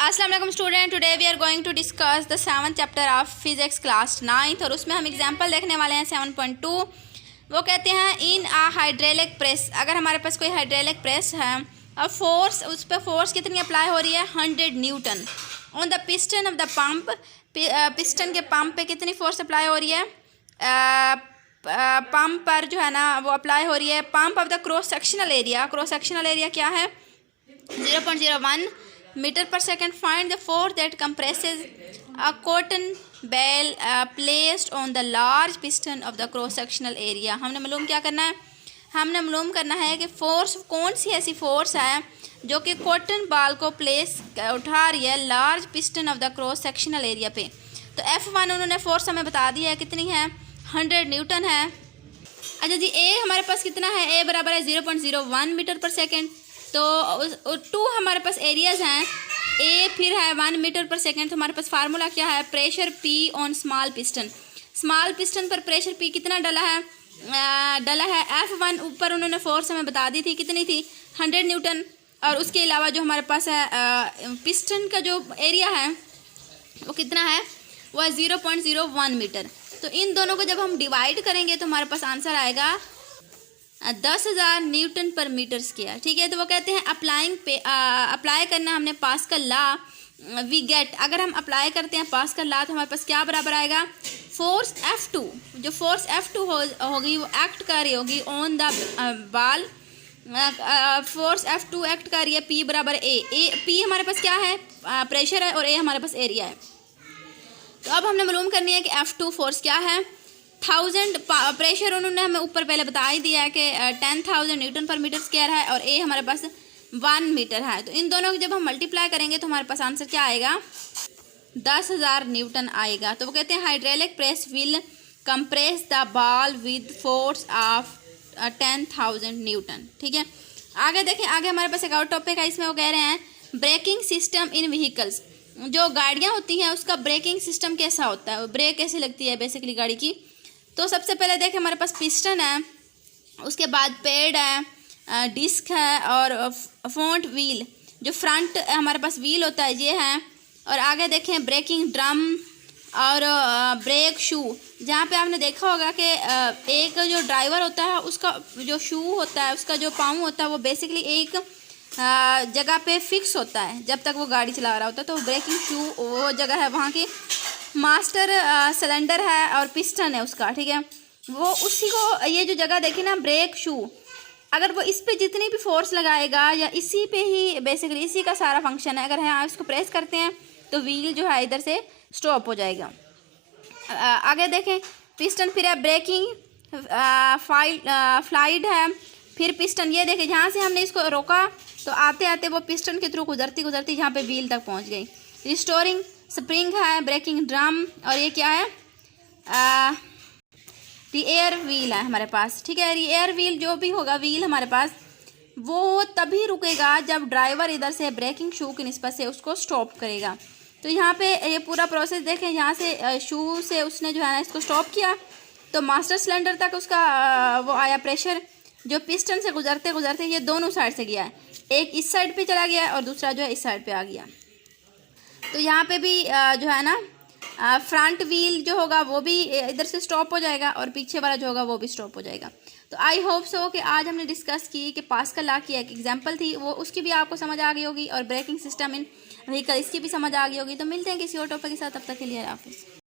अस्सलाम वालेकुम student, today we are going to discuss the 7th chapter of physics class 9th और उसमें हम एग्जांपल देखने वाले हैं 7.2। वो कहते हैं इन आ हाइड्रोलिक प्रेस, अगर हमारे पास कोई हाइड्रोलिक प्रेस है और फोर्स, उस पर फोर्स कितनी अप्लाई हो रही है 100 Newton on the piston of the pump. Piston के पंप पे कितनी फोर्स अप्लाई हो रही है, पंप पर जो है ना वो अप्लाई हो रही है। Pump of the cross sectional area, cross sectional area क्या है 0.01 मीटर पर second. Find the force that compresses a cotton bale placed on the large piston of the cross sectional area. हमने मालूम क्या करना है, हमने मालूम करना है कि फोर्स कौन सी ऐसी फोर्स है जो कि कॉटन बाल को प्लेस उठा रही है large piston of the cross sectional area पे। तो F1 उन्होंने फोर्स हमें बता दी है कितनी है 100 न्यूटन है। अच्छा जी, ए हमारे पास कितना है, ए बराबर है 0.01 मीटर पर सेकेंड। तो 2 हमारे पास एरियाज़ हैं, ए फिर है 1 मीटर पर सेकेंड। तो हमारे पास फार्मूला क्या है, pressure P on small piston. Small piston पर प्रेशर पी कितना डला है, F1 ऊपर उन्होंने फोर्स हमें बता दी थी कितनी थी 100 न्यूटन। और उसके अलावा जो हमारे पास है पिस्टन का जो एरिया है वो कितना है, वो है 0.01 मीटर। तो इन दोनों को जब हम डिवाइड करेंगे तो हमारे पास आंसर आएगा 10,000 न्यूटन पर मीटर स्क्वायर। ठीक है, तो वो कहते हैं अप्लाई करना हमने पास्कल लॉ वी गेट। अगर हम अप्लाई करते हैं पास्कल लॉ तो हमारे पास क्या बराबर आएगा, फोर्स F2, जो फोर्स F2 होगी वो एक्ट कर रही होगी ऑन द बाल। फोर्स F2 एक्ट कर रही है P बराबर ए P हमारे पास क्या है प्रेशर है और A हमारे पास एरिया है। तो अब हमने मालूम करनी है कि F2 फोर्स क्या है 1000। प्रेशर उन्होंने हमें ऊपर पहले बता ही दिया है कि 10,000 न्यूटन पर मीटर स्क्वायर है और ए हमारे पास 1 मीटर है। तो इन दोनों को जब हम मल्टीप्लाई करेंगे तो हमारे पास आंसर क्या आएगा 10,000 न्यूटन आएगा। तो वो कहते हैं hydraulic press will compress the ball with force of 10,000 Newton. ठीक है, आगे देखें, आगे हमारे पास एक और टॉपिक है, इसमें वो कह रहे हैं ब्रेकिंग सिस्टम इन व्हीकल्स। जो गाड़ियाँ होती हैं उसका ब्रेकिंग सिस्टम कैसा होता है, ब्रेक कैसे लगती है बेसिकली गाड़ी की। तो सबसे पहले देखें हमारे पास पिस्टन है, उसके बाद पेड है, डिस्क है और फ्रंट व्हील, जो फ्रंट हमारे पास व्हील होता है ये है। और आगे देखें ब्रेकिंग ड्रम और ब्रेक शू, जहाँ पे आपने देखा होगा कि एक जो ड्राइवर होता है उसका जो शू होता है, उसका जो पाँव होता है वो बेसिकली एक जगह पे फिक्स होता है जब तक वो गाड़ी चला रहा होता है। तो ब्रेकिंग शू वो जगह है वहाँ की। मास्टर सिलेंडर है और पिस्टन है उसका, ठीक है, वो उसी को ये जो जगह देखी ना ब्रेक शू, अगर वो इस पे जितनी भी फोर्स लगाएगा या इसी पे ही बेसिकली इसी का सारा फंक्शन है। अगर यहाँ इसको प्रेस करते हैं तो व्हील जो है इधर से स्टॉप हो जाएगा। आगे देखें पिस्टन, फिर है ब्रेकिंग फ्लाइट है, फिर पिस्टन, ये देखें जहाँ से हमने इसको रोका तो आते आते वो पिस्टन के थ्रू गुजरती गुजरती जहाँ पे व्हील तक पहुँच गई। रिस्टोरिंग स्प्रिंग है, ब्रेकिंग ड्रम, और ये क्या है रियर व्हील है हमारे पास। ठीक है, रियर व्हील जो भी होगा व्हील हमारे पास वो तभी रुकेगा जब ड्राइवर इधर से ब्रेकिंग शू की निस्बत से उसको स्टॉप करेगा। तो यहाँ पे ये पूरा प्रोसेस देखें, यहाँ से शू से उसने जो है ना इसको स्टॉप किया तो मास्टर सिलेंडर तक उसका वो आया प्रेशर, जो पिस्टन से गुजरते गुजरते ये दोनों साइड से गया है, एक इस साइड पे चला गया और दूसरा जो है इस साइड पे आ गया। तो यहाँ पे भी जो है ना फ्रंट व्हील जो होगा वो भी इधर से स्टॉप हो जाएगा और पीछे वाला जो होगा वो भी स्टॉप हो जाएगा। तो आई होप सो कि आज हमने डिस्कस की कि पास्कल लॉ की एक एग्जांपल थी, वो उसकी भी आपको समझ आ गई होगी और ब्रेकिंग सिस्टम इन व्हीकल इसकी भी समझ आ गई होगी। तो मिलते हैं किसी और टॉपिक के साथ, तब तक के लिए हाफिज़।